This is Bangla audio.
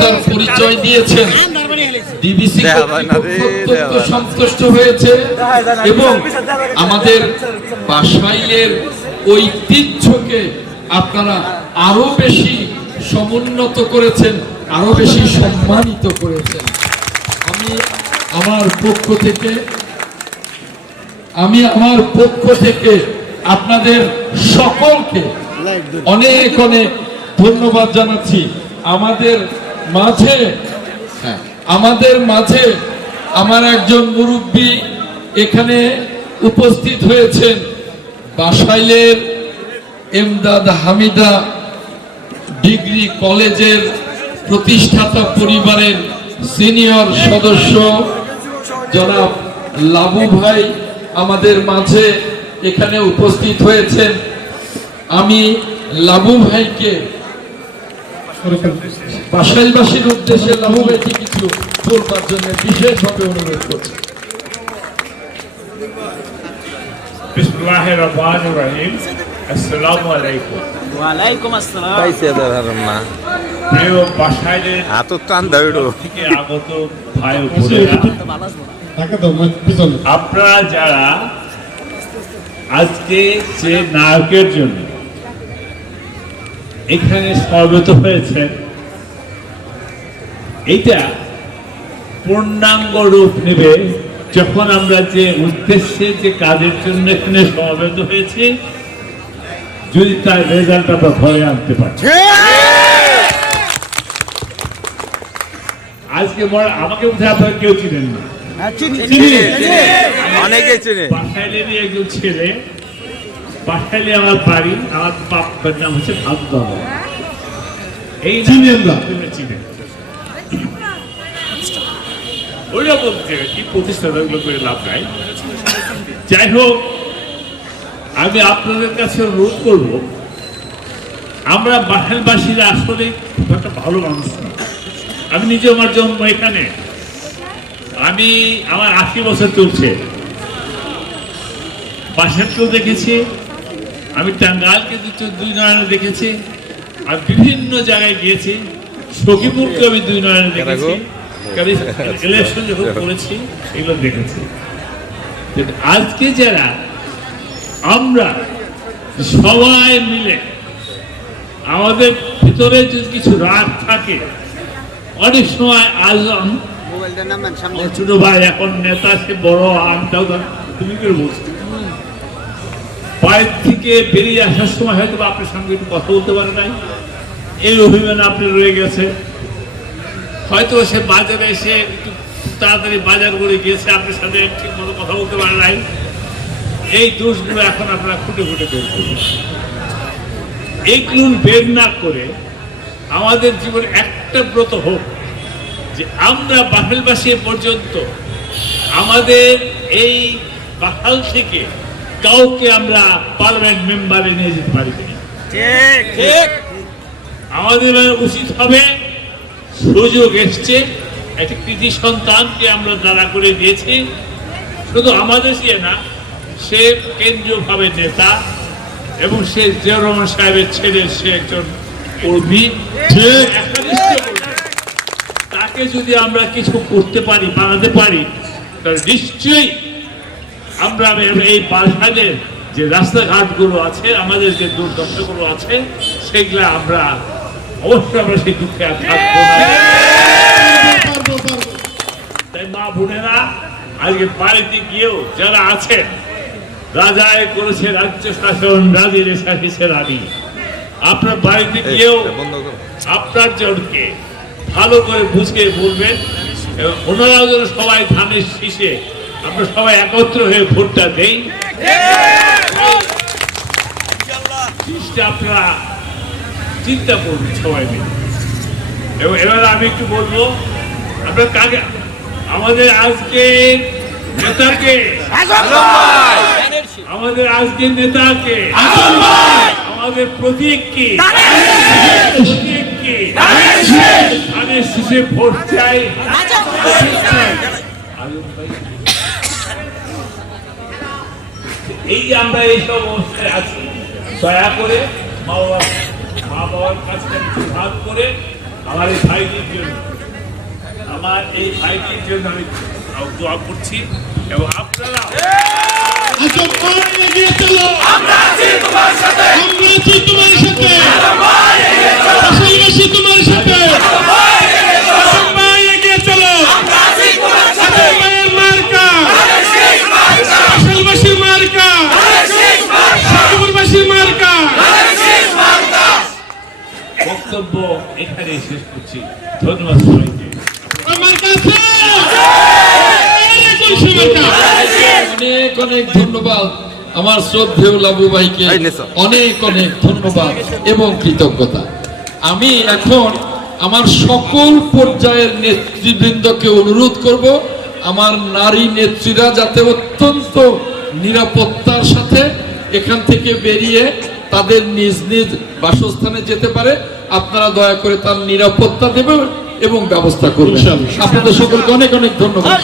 তার পরিচয় দিয়েছেন। ডিবিসি অত্যন্ত সন্তুষ্ট হয়েছে এবং আমাদের বাসাইলের ঐতিহ্যকে আপনারা আরও বেশি সমুন্নত করেছেন আরও বেশি সম্মানিত করেছেন। আমি আমার পক্ষ থেকে আমি আমার পক্ষ থেকে আপনাদের সকলকে অনেক অনেক ধন্যবাদ জানাচ্ছি। আমাদের মাঝে হ্যাঁ, আমাদের মাঝে আমার একজন মুরব্বী এখানে উপস্থিত হয়েছেন। বাসাইলের এমদাদ হামিদা ডিগ্রি কলেজের প্রতিষ্ঠাতা পরিবারের সিনিয়র সদস্য। জনাব লাবু ভাই আমাদের মাঝে এখানে উপস্থিত হয়েছেন। আমি লাবু ভাইকে বাসাইলবাসীর উদ্দেশ্যে কিছু বলবার জন্য বিশেষভাবে অনুরোধ করছি। বিসমুল্লাহির রহমানির রহিম আসসালামু আলাইকুম ওয়ালাইকুম আসসালাম পাইছে ধরার প্রিয় বাসাইলের হাতত টান দাউড়ো থেকে আগত ভাই ও বোনেরা আপনারা যারা আজকে যে নায়কের জন্য এখানে সমবেত হয়েছেন এইটা পূর্ণাঙ্গ রূপ নেবে। যখন আমরা যে উদ্দেশ্যে যে কাজের জন্য এখানে সমবেত হয়েছে যদি তার রেজাল্ট আমরা ঘরে আনতে পারি। আজকে আমাকে বোধহয় আপনারা কেউ চিনেন না। অনেকে চিনে। বাসাইলেরই একজন ছেলে বাসাইলে আমার বাড়ি আমার বাবার নাম হচ্ছে ভাবদল এই চিনেন না। চিনেন। ওইটা বলতে কি প্রতিষ্ঠান ওগুলো করে লাভ নাই। যাই হোক আমি আপনাদের কাছে অনুরোধ করব আমরা বাসাইলবাসীরা আসলে খুব একটা ভালো মানুষ না। আমি নিজে আমার জন্ম এখানে। আমি আমার আশি বছর চলছে। বাসারকেও দেখেছি। আমি টাঙ্গালকে দু- দুই নয়নে দেখেছি আর বিভিন্ন জায়গায় গিয়েছি। সখীপুরকে আমি দুই নয়নে দেখেছি। ইলেকশন যখন করেছি এগুলো দেখেছি। কিন্তু আজকে যারা আমরা সবাই মিলে আমাদের ভিতরে যদি কিছু রাগ থাকে অনেক সময় আজম ছোট ভাই এখন নেতা সে বড় আমটাও তুমি করে বলছো? বাইরে থেকে বেরিয়ে আসার সময় হয়তো আপনার সঙ্গে একটু কথা বলতে পারে নাই। এই অভিমান আপনার রয়ে গেছে। হয়তো সে বাজারে এসে একটু তাড়াতাড়ি বাজার করে গিয়েছে, আপনার সাথে ঠিক মতো কথা বলতে পারে নাই। এই দোষগুলো এখন আপনারা খুঁটে খুঁটে বের করবেন এইগুলো বের না করে আমাদের জীবনে একটা ব্রত হোক যে আমরা বাহালবাসী পর্যন্ত আমাদের এই বাহাল থেকে কাউকে আমরা পার্লামেন্ট মেম্বারে নিয়ে যেতে পারি আমাদের উচিত হবে সুযোগ এসছে একটি কৃতি সন্তানকে আমরা দাঁড়া করে দিয়েছি। শুধু আমাদের সে না সে কেন্দ্রীয়ভাবে নেতা এবং সে জিয়া রহমান সাহেবের ছেলে সে একজন কর্মী। তাকে যদি আমরা কিছু করতে পারি বানাতে পারি তাহলে নিশ্চয়ই আমরা এই বাসাদের যে রাস্তাঘাটগুলো আছে আমাদের যে দুর্দশাগুলো আছে সেগুলো আমরা অবশ্যই আমরা সেই দুঃখে আর থাকব না। তাই মা বোনেরা আজকে বাড়িতে গিয়েও যারা আছেন রাজায় করেছে রাজ্য শাসন রাজের শাসিছে রানী। আপনার বাড়িতে গিয়েও আপনার জনকে ভালো করে বুঝিয়ে বলবেন এবং ওনারাও যেন সবাই ধানের শীষে আমরা সবাই একত্র হয়ে ভোটটা দেই। আপনারা চিন্তা করবেন সবাই মিলে। এবং এবার আমি একটু বলব আপনার কাকে আমাদের আজকে নেতাকে আমাদের আজকের নেতাকে আমাদের প্রতীক কি? প্রতীক কি ধানের শীষে ভোট চাই এই যে আমরা এইসব অবস্থায় আছি দয়া করে মা বাবা মা বাবার কাছ থেকে কিছু ভাগ করে আমার এই ভাইটির জন্য আমার এই ভাইটির জন্য আমি দোয়া করছি এবং আপনারা আচ্ছা আমরা আছি তোমার সাথে আমরা আছি তোমার সাথে আসলবাসী তোমার সাথে আসল ভাই এগিয়ে চলো আসল ভাইয়ের মার্কা আসলবাসীর মার্কা ঠাকুরবাসীর মার্কা বক্তব্য শেষ করছি। ধন্যবাদ সবাইকে। অনেক অনেক ধন্যবাদ। আমার শ্রদ্ধেয় লাবু ভাইকে অনেক অনেক ধন্যবাদ এবং কৃতজ্ঞতা। আমি এখন আমার সকল পর্যায়ের নেতৃবৃন্দকে অনুরোধ করব আমার নারী নেত্রীরা যাতে অত্যন্ত নিরাপত্তার সাথে এখান থেকে বেরিয়ে তাদের নিজ নিজ বাসস্থানে যেতে পারে। আপনারা দয়া করে তার নিরাপত্তা দেবেন এবং ব্যবস্থা করবেন। আপনাদের সকলকে অনেক অনেক ধন্যবাদ